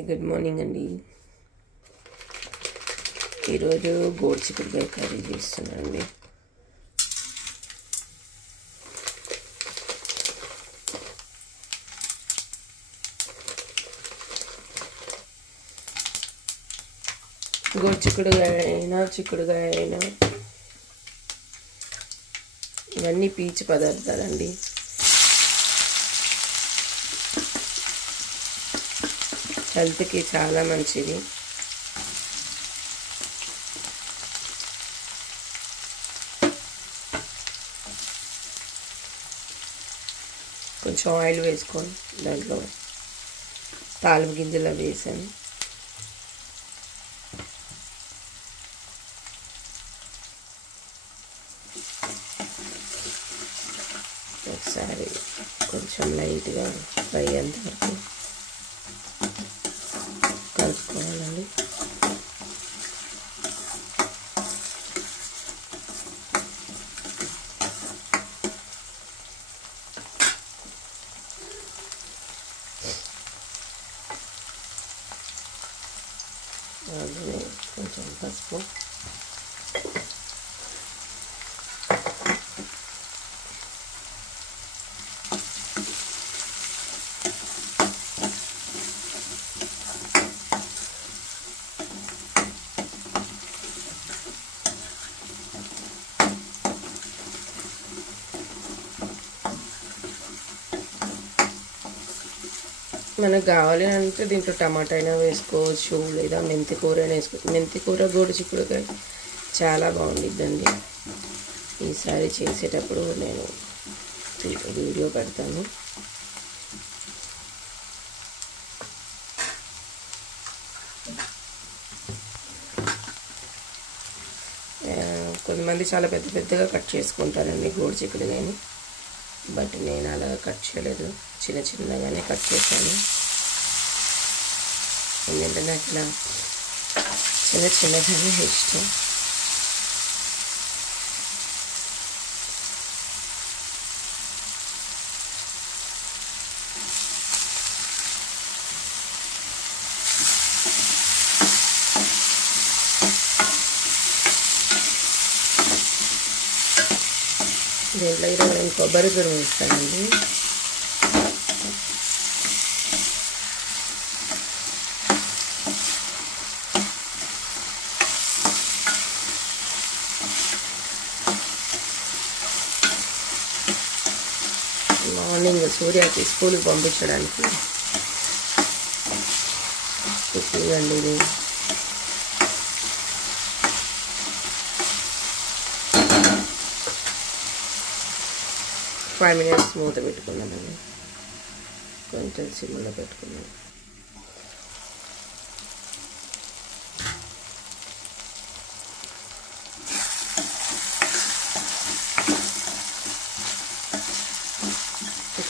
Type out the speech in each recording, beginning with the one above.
Good morning అండి. ఈరోజు గోరుచిక్కుడుకాయ curry చేస్తున్నానండి. గోరుచిక్కుడుకాయ అయినా చిక్కుడుకాయ అయినా ఇవన్నీ పీచు పదార్థాలండి. హెల్త్కి చాలా మంచిది. కొంచెం ఆయిల్ వేసుకొని దాంట్లో తాలింపు గింజలు వేసాను. ఒకసారి కొంచెం లైట్గా ఫ్రై అయ్యేంత వరకు కలుపుకోవాలండి. అలాగే కొంచెం పసుపు, మనకు కావాలి అంటే దీంట్లో టమాటా అయినా వేసుకోవచ్చు, లేదా మెంతి కూర అయినా వేసుకోవచ్చు. మెంతి కూర గోరుచిక్కుడుకాయ చాలా బాగుండిద్దండి. ఈసారి చేసేటప్పుడు నేను వీడియో పెడతాను. కొంతమంది చాలా పెద్ద పెద్దగా కట్ చేసుకుంటారండి గోరుచిక్కుడుకాయని, బట్ నేను అలా కట్ చేయలేదు, చిన్న చిన్నగానే కట్ చేశాను. ఎందుకంటే నాకు ఇలా చిన్న చిన్నగానే ఇష్టం. దీంట్లో ఈరోజు నేను కొబ్బరి తురుము వేస్తానండి. మార్నింగ్ సూర్యకి స్కూల్కి పంపించడానికి కుకింగ్ అండి ఇది. ఫైవ్ మినిట్స్ మూత పెట్టుకున్నానండి, కొంచెం సిమ్లో పెట్టుకున్నాను.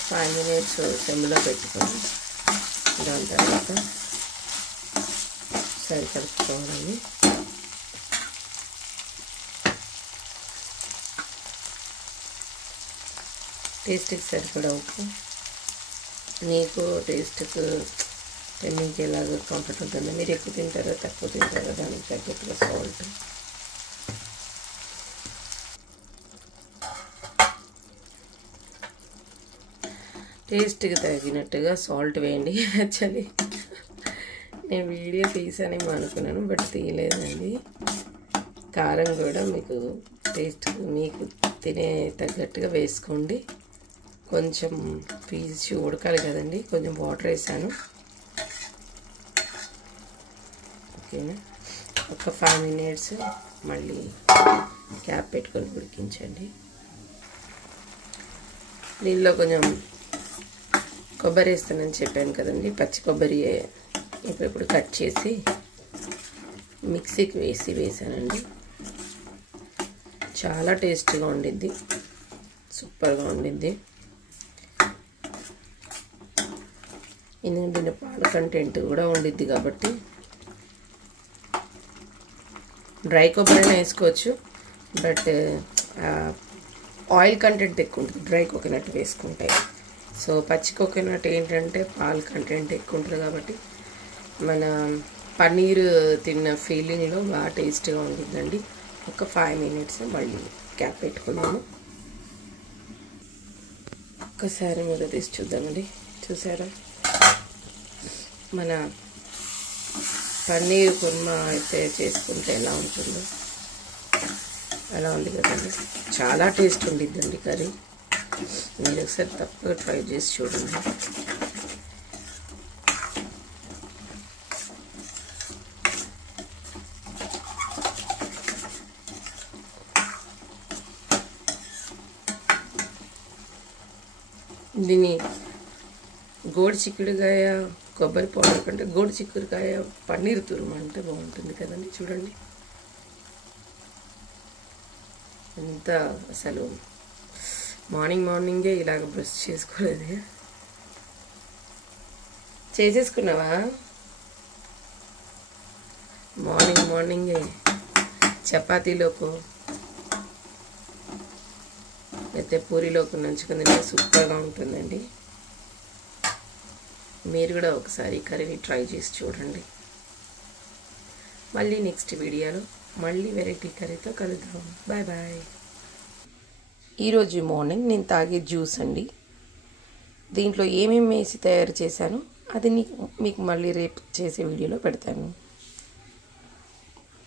ఫైవ్ మినిట్స్ సిమ్లో పెట్టుకొని దాని తర్వాత సరి కలుపుకోవాలండి. టేస్ట్కి సరిపడా ఉప్పు, మీకు టేస్ట్కు మీకు ఎలాగో కంఫర్ట్ ఉంటుందో, మీరు ఎక్కువ తింటారో తక్కువ తింటారో దానికి తగ్గట్టుగా సాల్ట్, టేస్ట్కి తగినట్టుగా సాల్ట్ వేయండి. యాక్చువల్లీ నేను వీడియో తీసానేమో అనుకున్నాను, బట్ తీయలేదండి. కారం కూడా మీకు టేస్ట్ మీకు తినే తగ్గట్టుగా వేసుకోండి. కొంచెం పీస్ ఉడకాలి కదండి, కొంచెం వాటర్ వేసాను. ఓకేనా, ఒక 5 మినిట్స్ మళ్ళీ క్యాప్ పెట్టుకొని ఉడికించండి. దీనిలో కొంచెం కొబ్బరి వేస్తానని చెప్పాను కదండి, పచ్చి కొబ్బరి ఇప్పుడు కట్ చేసి మిక్సీకి వేసానండి. చాలా టేస్టీగా ఉండిద్ది, సూపర్గా ఉండిద్ది. ఎందుకంటే పాల కంటెంట్ కూడా ఉండిద్ది కాబట్టి. డ్రై కొబ్బరి వేసుకోవచ్చు, బట్ ఆయిల్ కంటెంట్ ఎక్కువ ఉంటుంది డ్రై కోకోనట్ వేసుకుంటే. సో పచ్చి కోకోనట్ ఏంటంటే పాల కంటెంట్ ఎక్కువ ఉంటుంది కాబట్టి మన పన్నీర్ తిన్న ఫీలింగ్లో బాగా టేస్ట్గా ఉంటుందండి. ఒక 5 minutes మళ్ళీ క్యాప్ పెట్టుకున్నాము. ఒక్కసారి మూత తీసి చూద్దామండి. చూసారా మన పన్నీర్ కుర్మా అయితే చేసుకుంటే ఎలా ఉంటుందో అలా ఉంది కదండి. చాలా టేస్ట్ ఉండిద్దండి కర్రీ. మీరు ఒకసారి తప్పగా ట్రై చేసి చూడండి. దీన్ని గోడు చిక్కుడుకాయ కొబ్బరి పౌడర్ కంటే గోడు చిక్కుడుకాయ పన్నీర్ తురుము అంటే బాగుంటుంది కదండి. చూడండి ఎంత అసలు మార్నింగే ఇలాగ బ్రష్ చేసుకోలేదు. చేసేసుకున్నావా? మార్నింగే చపాతీలోకి అయితే పూరీలోకి నంచుకుని సూపర్గా ఉంటుందండి. మీరు కూడా ఒకసారి కర్రీని ట్రై చేసి చూడండి. మళ్ళీ నెక్స్ట్ వీడియోలో మళ్ళీ వెరైటీ కర్రీతో కలుద్దాం. Bye bye. ఈరోజు మార్నింగ్ నేను తాగే జ్యూస్ అండి. దీంట్లో ఏమేమి వేసి తయారు చేశానో అది మీకు మళ్ళీ రేపు చేసే వీడియోలో పెడతాను.